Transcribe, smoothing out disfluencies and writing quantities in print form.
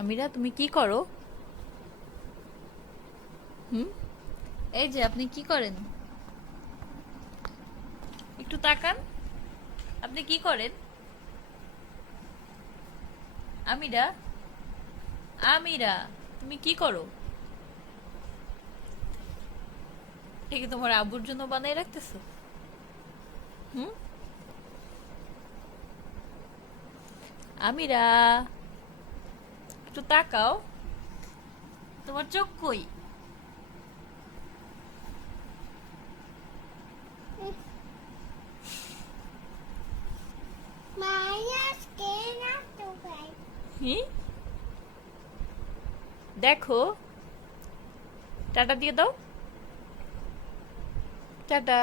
আমিরা, তুমি কি করো? হুম? এই যে আপনি কি করেন? একটু তাকান। আপনি কি করেন? আমিরা, আমিরা, তুমি কি করো? এটা কি তোমার আব্বুর জন্য বানাই রাখতেছো? হুম? আমিরা, একটু তাকাও। তোমার চোখ কই? হি? দেখো, টাটা দিয়ে দাও। টাটা।